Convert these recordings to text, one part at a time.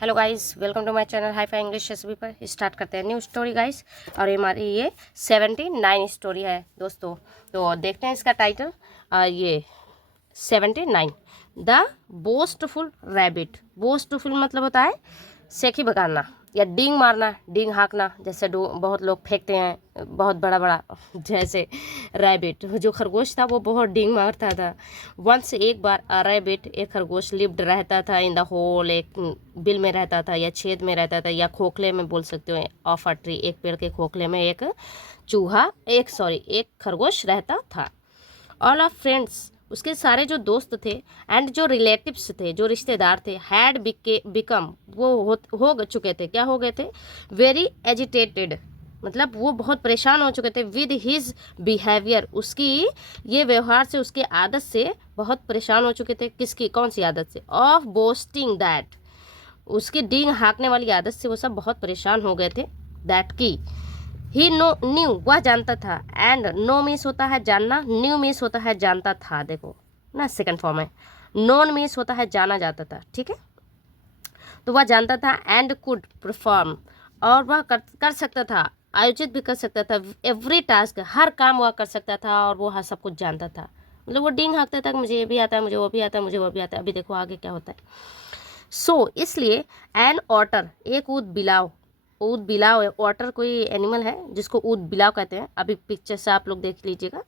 Hello guys, welcome to my channel hi fi English SB पर। Start करते हैं new story guys. और ये 79 स्टोरी है दोस्तों। तो देखते हैं इसका टाइटल। ये 79 द बोस्टफुल रैबिट। बोस्टफुल मतलब होता है सेखी भगाना या डींग मारना, डींग हाँकना। जैसे बहुत लोग फेंकते हैं बहुत बड़ा बड़ा, जैसे रैबिट जो खरगोश था वो बहुत डींग मारता था। वंस एक बार रैबिट, एक खरगोश लिव्ड रहता था इन द होल, एक बिल में रहता था या छेद में रहता था या खोखले में बोल सकते हो, ऑफ अ ट्री, एक पेड़ के खोखले में एक एक खरगोश रहता था। ऑल ऑफ फ्रेंड्स, उसके सारे जो दोस्त थे एंड जो रिलेटिव्स थे, जो रिश्तेदार थे, हैड बिकम, वो हो चुके थे। क्या हो गए थे? वेरी एजिटेटेड, मतलब वो बहुत परेशान हो चुके थे विद हिज बिहेवियर, उसकी ये व्यवहार से, उसके आदत से बहुत परेशान हो चुके थे। किसकी, कौन सी आदत से? ऑफ बोस्टिंग दैट, उसकी डींग हाँकने वाली आदत से वो सब बहुत परेशान हो गए थे। दैट की ही न्यू, वह जानता था। एंड नो मीन्स होता है जानना, न्यू मीन्स होता है जानता था। देखो ना, सेकंड फॉर्म है। नोन मीन्स होता है जाना जाता था, ठीक है। तो वह जानता था एंड कुड परफॉर्म, और वह कर सकता था, आयोजित भी कर सकता था। एवरी टास्क, हर काम वह कर सकता था और वो हर सब कुछ जानता था। मतलब वो डींग हाँकता था कि मुझे ये भी आता है, मुझे वो भी आता है, मुझे वो भी आता है। अभी देखो आगे क्या होता है। इसलिए एन ऑटर, एक ऊद बिलाव, ऊद बिलाव, ऑटर कोई एनिमल है जिसको ऊद बिलाव कहते हैं। अभी पिक्चर से आप लोग देख लीजिएगा,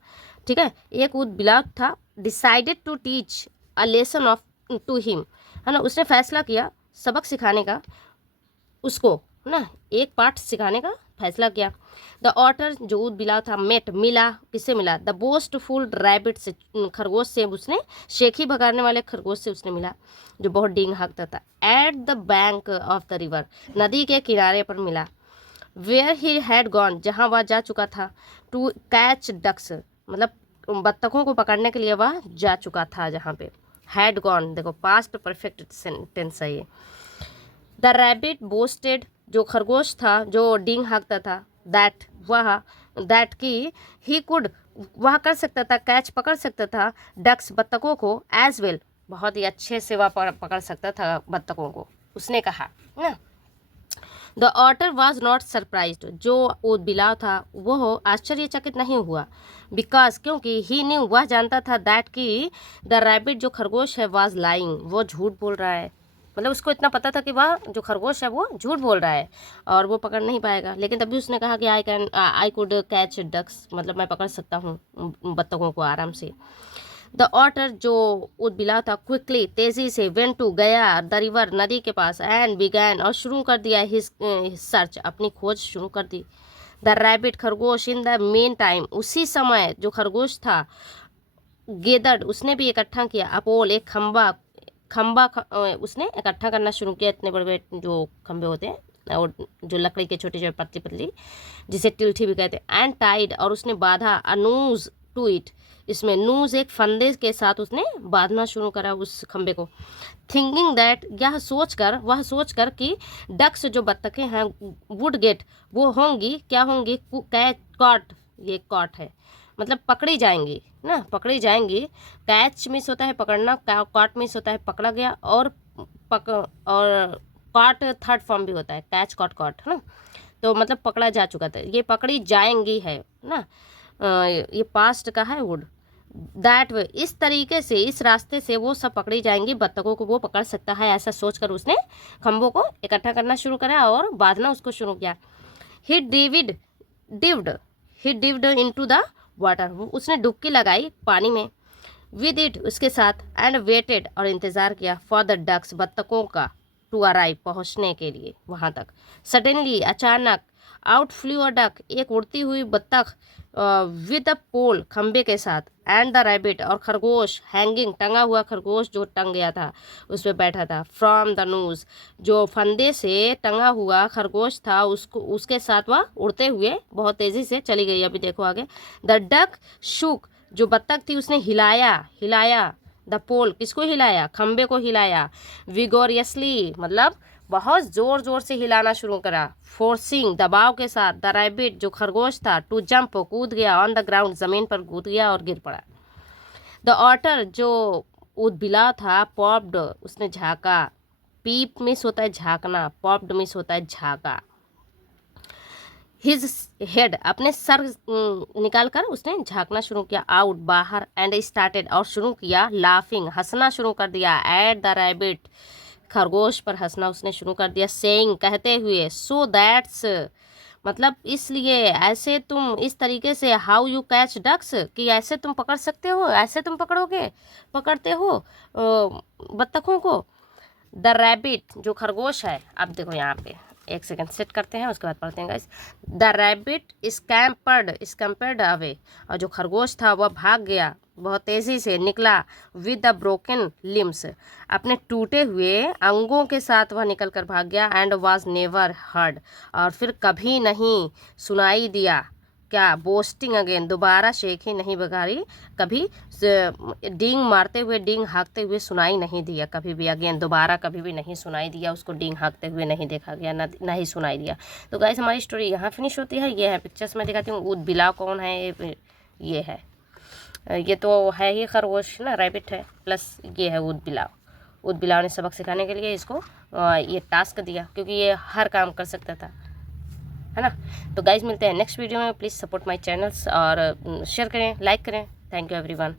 ठीक है। एक ऊद बिलाव था, decided to teach a lesson of to him, है ना। उसने फैसला किया सबक सिखाने का, उसको ना एक पाठ सिखाने का फैसला किया। द ऑटर, जो ऊद बिलाव था, मेट, मिला, किससे मिला? द बोस्टफुल रैबिट से, खरगोश से उसने, शेखी भगाने वाले खरगोश से उसने मिला, जो बहुत डींग हाँकता था। At the bank of the river, नदी के किनारे पर मिला। वेयर ही हैड गॉन, जहाँ वह जा चुका था। टू कैच डक्स, मतलब बत्तखों को पकड़ने के लिए वह जा चुका था जहाँ पे। हैड गॉन, देखो पास्ट परफेक्ट टेंस है ये। द रैबिट बोस्टेड, जो खरगोश था जो डींग हाँकता था, दैट, वह, दैट की ही कुड, वह कर सकता था, कैच, पकड़ सकता था, डक्स, बत्तखों को, एज वेल, बहुत ही अच्छे से वह पकड़ सकता था बत्तखों को, उसने कहा ना। The otter was not surprise, जो बिलाव था वो आश्चर्यचकित नहीं हुआ। बिकॉज, क्योंकि ही न्यू, वह जानता था, दैट की द रैबिट, जो खरगोश है, वॉज लाइंग, वो झूठ बोल रहा है। मतलब उसको इतना पता था कि वह जो खरगोश है वो झूठ बोल रहा है और वो पकड़ नहीं पाएगा। लेकिन तभी उसने कहा कि आई कुड कैच डक्स, मतलब मैं पकड़ सकता हूँ बत्तखों को आराम से। द ऑटर, जो उदबिला था, क्विकली, तेजी से, वेंट टू, गया, द रिवर, नदी के पास, एंड बिगैन, और शुरू कर दिया, हिज सर्च, अपनी खोज शुरू कर दी। द रैबिट, खरगोश, इन द मेन टाइम, उसी समय जो खरगोश था, गेदर्ड, उसने भी इकट्ठा किया, अपोल, एक खम्बा उसने इकट्ठा करना शुरू किया। इतने बड़े बड़े जो खम्बे होते हैं और जो लकड़ी के छोटे छोटे पतली पतली, जिसे टिल्ठी भी कहते हैं। एंड टाइड, और उसने बांधा, अनूज टू इट, इसमें नूज एक फंदे के साथ उसने बांधना शुरू करा उस खम्बे को। थिंकिंग दैट, वह सोचकर कि डक्स, जो बत्तखें हैं, वुड गेट, वो होंगी, क्या होंगी? कैच कॉट, ये कॉट है मतलब पकड़ी जाएंगी ना, पकड़ी जाएंगी। कैच मिस होता है पकड़ना, कॉट मिस होता है पकड़ा गया, और और कॉट थर्ड फॉर्म भी होता है, कैच कॉट कॉट, है ना। तो मतलब पकड़ा जा चुका था, ये पकड़ी जाएंगी है ना। ये पास्ट का है वुड। दैट वे, इस तरीके से, इस रास्ते से वो सब पकड़ी जाएंगी, बत्तखों को वो पकड़ सकता है, ऐसा सोचकर उसने खम्भों को इकट्ठा करना शुरू करा और बांधना उसको शुरू किया। ही डिव्ड ही डिव्ड इनटू द वाटर, उसने डुबकी लगाई पानी में। विद इट, उसके साथ, एंड वेटेड, और इंतजार किया, फॉर द डक्स, बत्तखों का, टू अराइव, पहुंचने के लिए वहां तक। सडनली, अचानक, आउट फ्लू अ डक, एक उड़ती हुई बत्तख, विद अ पोल, खंबे के साथ, एंड द रैबिट, और खरगोश, हैंगिंग, टंगा हुआ खरगोश जो टंग गया था, उस पर बैठा था। फ्रॉम द नूज, जो फंदे से टंगा हुआ खरगोश था, उसको, उसके साथ वह उड़ते हुए बहुत तेजी से चली गई। अभी देखो आगे। द डक शुक, जो बत्तख थी उसने हिलाया द पोल, किसको हिलाया? खंबे को हिलाया। विगोरियसली, मतलब बहुत जोर जोर से हिलाना शुरू करा। फोर्सिंग, दबाव के साथ। द रैबिट, जो खरगोश था, टू जंप, कूद गया, ऑन द ग्राउंड, जमीन पर कूद गया और गिर पड़ा। द ऑटर, जो उदबिला था, पॉप्ड, उसने झाँका, पीप मिस होता है झाँकना, पॉप्ड मिस होता है झाँका। हिज हेड, अपने सर निकाल कर उसने झाँकना शुरू किया, आउट बाहर, एंड स्टार्टेड और शुरू किया, लाफिंग हंसना शुरू कर दिया, एट द रैबिट खरगोश पर हंसना उसने शुरू कर दिया, सेइंग कहते हुए, सो दैट्स मतलब इसलिए, ऐसे तुम इस तरीके से, हाउ यू कैच डक्स कि ऐसे तुम पकड़ सकते हो, ऐसे तुम पकड़ते हो बत्तखों को। द रैबिट जो खरगोश है, अब देखो यहाँ पे एक सेकंड सेट करते हैं उसके बाद पढ़ते हैं गाइस। द रैबिट स्कैम्पर्ड अवे, और जो खरगोश था वह भाग गया, बहुत तेज़ी से निकला, विद द ब्रोकन लिम्स, अपने टूटे हुए अंगों के साथ वह निकल कर भाग गया, एंड वाज नेवर हर्ड, और फिर कभी नहीं सुनाई दिया, क्या, बोस्टिंग अगेन, दोबारा शेख ही नहीं बघारी, कभी डींग मारते हुए, डींग हाँकते हुए सुनाई नहीं दिया कभी भी, अगेन दोबारा कभी भी नहीं सुनाई दिया, उसको डींग हाँकते हुए नहीं देखा गया, ना ही सुनाई दिया। तो गाइस हमारी स्टोरी यहाँ फिनिश होती है। ये है पिक्चर्स में दिखाती हूँ। ऊद बिलाव कौन है, ये है, ये तो है ही खरगोश ना, रैबिट है, प्लस ये है ऊद बिलाव। ऊद बिलाव ने सबक सिखाने के लिए इसको ये टास्क दिया, क्योंकि ये हर काम कर सकता था, है ना। तो गाइज मिलते हैं नेक्स्ट वीडियो में। प्लीज़ सपोर्ट माय चैनल्स और शेयर करें, लाइक करें। Thank you everyone.